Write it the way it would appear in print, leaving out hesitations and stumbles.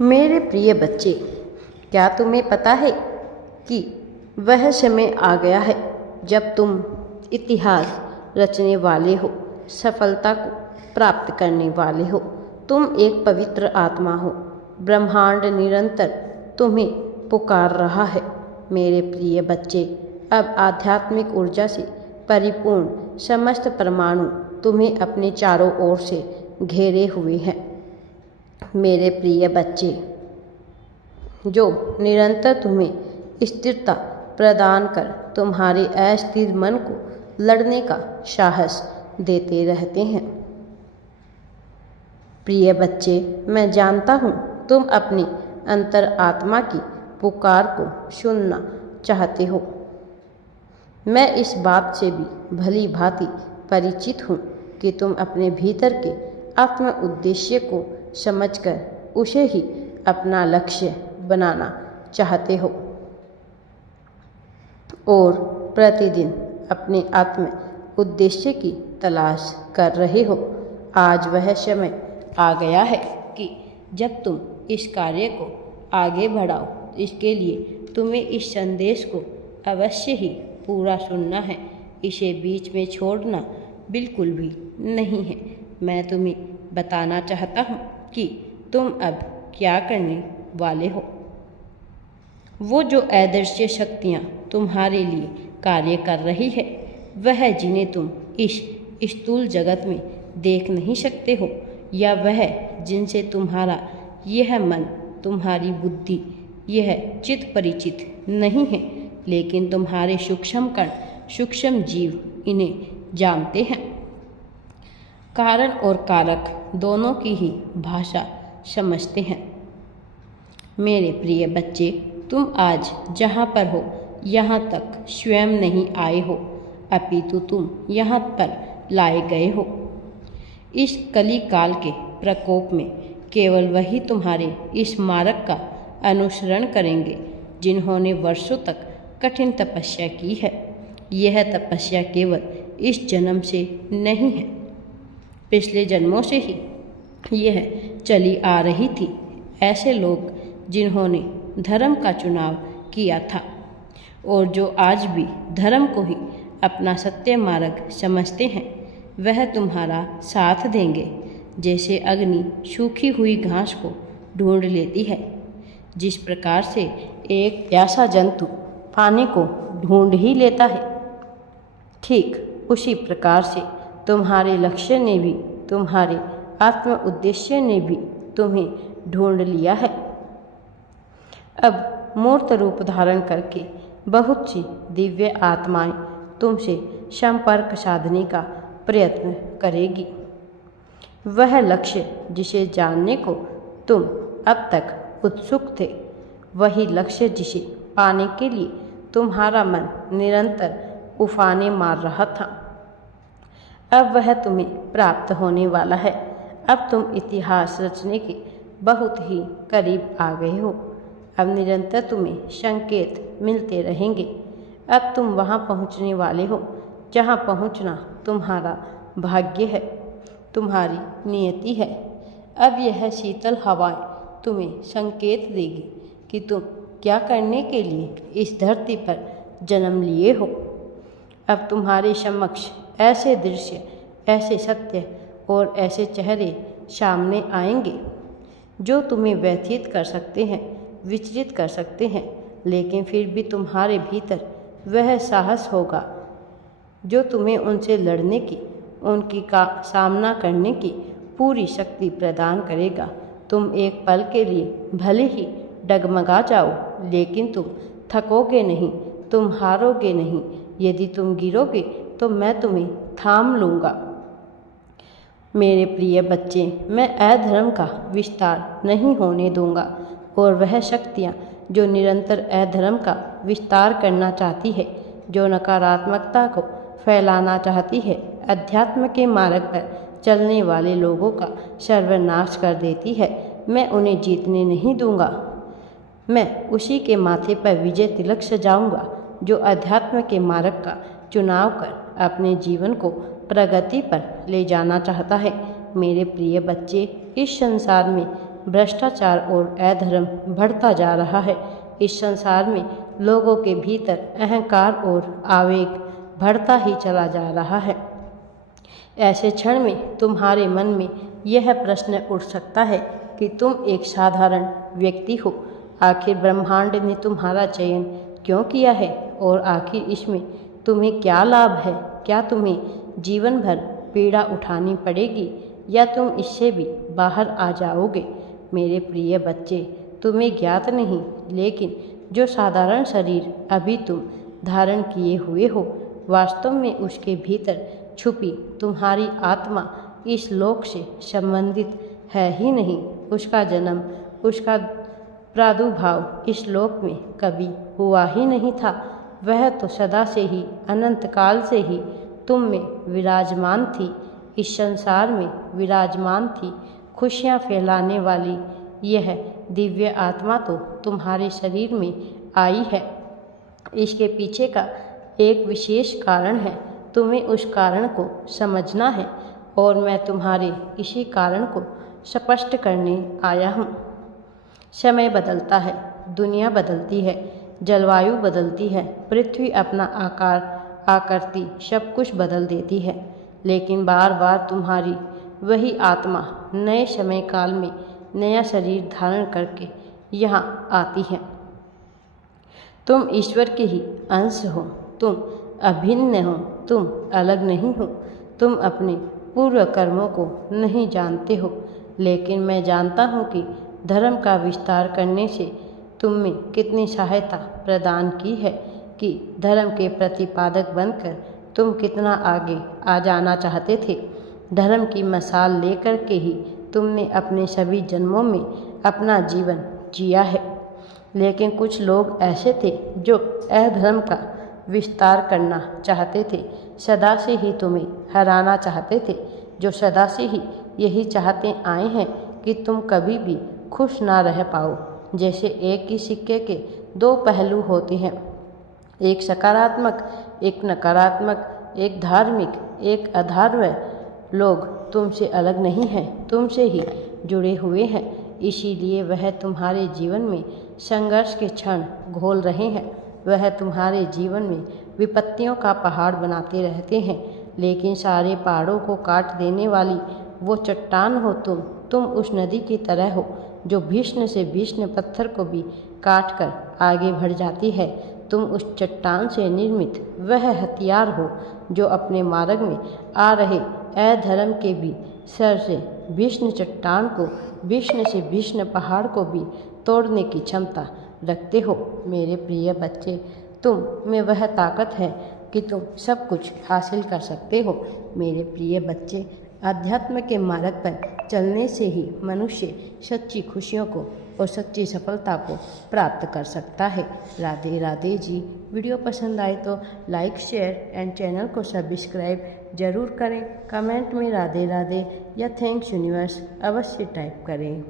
मेरे प्रिय बच्चे, क्या तुम्हें पता है कि वह समय आ गया है जब तुम इतिहास रचने वाले हो, सफलता को प्राप्त करने वाले हो। तुम एक पवित्र आत्मा हो। ब्रह्मांड निरंतर तुम्हें पुकार रहा है। मेरे प्रिय बच्चे, अब आध्यात्मिक ऊर्जा से परिपूर्ण समस्त परमाणु तुम्हें अपने चारों ओर से घेरे हुए हैं। मेरे प्रिय बच्चे, जो निरंतर तुम्हें स्थिरता प्रदान कर तुम्हारे अस्थिर मन को लड़ने का साहस देते रहते हैं। प्रिय बच्चे, मैं जानता हूँ तुम अपनी अंतर आत्मा की पुकार को सुनना चाहते हो। मैं इस बात से भी भली भांति परिचित हूँ कि तुम अपने भीतर के आत्म उद्देश्य को समझकर उसे ही अपना लक्ष्य बनाना चाहते हो और प्रतिदिन अपने आत्म उद्देश्य की तलाश कर रहे हो। आज वह समय आ गया है कि जब तुम इस कार्य को आगे बढ़ाओ। इसके लिए तुम्हें इस संदेश को अवश्य ही पूरा सुनना है। इसे बीच में छोड़ना बिल्कुल भी नहीं है। मैं तुम्हें बताना चाहता हूँ कि तुम अब क्या करने वाले हो। वो जो अदृश्य शक्तियाँ तुम्हारे लिए कार्य कर रही है, वह जिन्हें तुम इस स्थूल जगत में देख नहीं सकते हो, या वह जिनसे तुम्हारा यह मन, तुम्हारी बुद्धि, यह चित्त परिचित नहीं है, लेकिन तुम्हारे सूक्ष्म कण, सूक्ष्म जीव इन्हें जानते हैं। कारण और कारक दोनों की ही भाषा समझते हैं। मेरे प्रिय बच्चे, तुम आज जहाँ पर हो यहाँ तक स्वयं नहीं आए हो, अपितु तुम यहाँ पर लाए गए हो। इस कली काल के प्रकोप में केवल वही तुम्हारे इस मार्ग का अनुसरण करेंगे जिन्होंने वर्षों तक कठिन तपस्या की है। यह तपस्या केवल इस जन्म से नहीं है, पिछले जन्मों से ही यह चली आ रही थी। ऐसे लोग जिन्होंने धर्म का चुनाव किया था और जो आज भी धर्म को ही अपना सत्य मार्ग समझते हैं, वह तुम्हारा साथ देंगे। जैसे अग्नि सूखी हुई घास को ढूंढ लेती है, जिस प्रकार से एक प्यासा जंतु पानी को ढूंढ ही लेता है, ठीक उसी प्रकार से तुम्हारे लक्ष्य ने भी, तुम्हारे आत्म उद्देश्य ने भी तुम्हें ढूंढ लिया है। अब मूर्त रूप धारण करके बहुत सी दिव्य आत्माएं तुमसे संपर्क साधने का प्रयत्न करेगी। वह लक्ष्य जिसे जानने को तुम अब तक उत्सुक थे, वही लक्ष्य जिसे पाने के लिए तुम्हारा मन निरंतर उफाने मार रहा था, अब वह तुम्हें प्राप्त होने वाला है। अब तुम इतिहास रचने के बहुत ही करीब आ गए हो। अब निरंतर तुम्हें संकेत मिलते रहेंगे। अब तुम वहाँ पहुँचने वाले हो जहाँ पहुँचना तुम्हारा भाग्य है, तुम्हारी नियति है। अब यह शीतल हवाएं तुम्हें संकेत देगी कि तुम क्या करने के लिए इस धरती पर जन्म लिए हो। अब तुम्हारे समक्ष ऐसे दृश्य, ऐसे सत्य और ऐसे चेहरे सामने आएंगे जो तुम्हें व्यथित कर सकते हैं, विचलित कर सकते हैं, लेकिन फिर भी तुम्हारे भीतर वह साहस होगा जो तुम्हें उनसे लड़ने की, उनकी का सामना करने की पूरी शक्ति प्रदान करेगा। तुम एक पल के लिए भले ही डगमगा जाओ, लेकिन तुम थकोगे नहीं, तुम हारोगे नहीं। यदि तुम गिरोगे तो मैं तुम्हें थाम लूँगा। मेरे प्रिय बच्चे, मैं अधर्म का विस्तार नहीं होने दूंगा और वह शक्तियाँ जो निरंतर अधर्म का विस्तार करना चाहती है, जो नकारात्मकता को फैलाना चाहती है, अध्यात्म के मार्ग पर चलने वाले लोगों का सर्वनाश कर देती है, मैं उन्हें जीतने नहीं दूंगा। मैं उसी के माथे पर विजय तिलक सजाऊंगा जो अध्यात्म के मार्ग का चुनाव कर अपने जीवन को प्रगति पर ले जाना चाहता है। मेरे प्रिय बच्चे, इस संसार में भ्रष्टाचार और अधर्म बढ़ता जा रहा है। इस संसार में लोगों के भीतर अहंकार और आवेग बढ़ता ही चला जा रहा है। ऐसे क्षण में तुम्हारे मन में यह प्रश्न उठ सकता है कि तुम एक साधारण व्यक्ति हो। आखिर ब्रह्मांड ने तुम्हारा चयन क्यों किया है और आखिर इसमें तुम्हें क्या लाभ है? क्या तुम्हें जीवन भर पीड़ा उठानी पड़ेगी या तुम इससे भी बाहर आ जाओगे? मेरे प्रिय बच्चे, तुम्हें ज्ञात नहीं, लेकिन जो साधारण शरीर अभी तुम धारण किए हुए हो, वास्तव में उसके भीतर छुपी तुम्हारी आत्मा इस लोक से संबंधित है ही नहीं। उसका जन्म, उसका प्रादुर्भाव इस लोक में कभी हुआ ही नहीं था। वह तो सदा से ही, अनंत काल से ही तुम में विराजमान थी, इस संसार में विराजमान थी। खुशियाँ फैलाने वाली यह दिव्य आत्मा तो तुम्हारे शरीर में आई है। इसके पीछे का एक विशेष कारण है। तुम्हें उस कारण को समझना है और मैं तुम्हारे इसी कारण को स्पष्ट करने आया हूँ। समय बदलता है, दुनिया बदलती है, जलवायु बदलती है, पृथ्वी अपना आकार, आकृति सब कुछ बदल देती है, लेकिन बार बार तुम्हारी वही आत्मा नए समय काल में नया शरीर धारण करके यहाँ आती है। तुम ईश्वर के ही अंश हो, तुम अभिन्न हो, तुम अलग नहीं हो। तुम अपने पूर्व कर्मों को नहीं जानते हो, लेकिन मैं जानता हूँ कि धर्म का विस्तार करने से तुम में कितनी सहायता प्रदान की है, कि धर्म के प्रतिपादक बनकर तुम कितना आगे आ जाना चाहते थे। धर्म की मसाल लेकर के ही तुमने अपने सभी जन्मों में अपना जीवन जिया है। लेकिन कुछ लोग ऐसे थे जो अधर्म का विस्तार करना चाहते थे, सदा से ही तुम्हें हराना चाहते थे, जो सदा से ही यही चाहते आए हैं कि तुम कभी भी खुश ना रह पाओ। जैसे एक ही सिक्के के दो पहलू होते हैं, एक सकारात्मक, एक नकारात्मक, एक धार्मिक, एक अधार्मिक। लोग तुमसे अलग नहीं हैं, तुमसे ही जुड़े हुए हैं। इसीलिए वह तुम्हारे जीवन में संघर्ष के क्षण घोल रहे हैं। वह तुम्हारे जीवन में विपत्तियों का पहाड़ बनाते रहते हैं, लेकिन सारे पहाड़ों को काट देने वाली वो चट्टान हो तुम उस नदी की तरह हो जो भीषण से भीषण पत्थर को भी काट कर आगे बढ़ जाती है। तुम उस चट्टान से निर्मित वह हथियार हो जो अपने मार्ग में आ रहे अधर्म के भी सर से भीषण चट्टान को, भीषण से भीषण पहाड़ को भी तोड़ने की क्षमता रखते हो। मेरे प्रिय बच्चे, तुम में वह ताकत है कि तुम सब कुछ हासिल कर सकते हो। मेरे प्रिय बच्चे, अध्यात्म के मार्ग पर चलने से ही मनुष्य सच्ची खुशियों को और सच्ची सफलता को प्राप्त कर सकता है। राधे राधे जी। वीडियो पसंद आए तो लाइक, शेयर एंड चैनल को सब्सक्राइब जरूर करें। कमेंट में राधे राधे या थैंक्स यूनिवर्स अवश्य टाइप करें।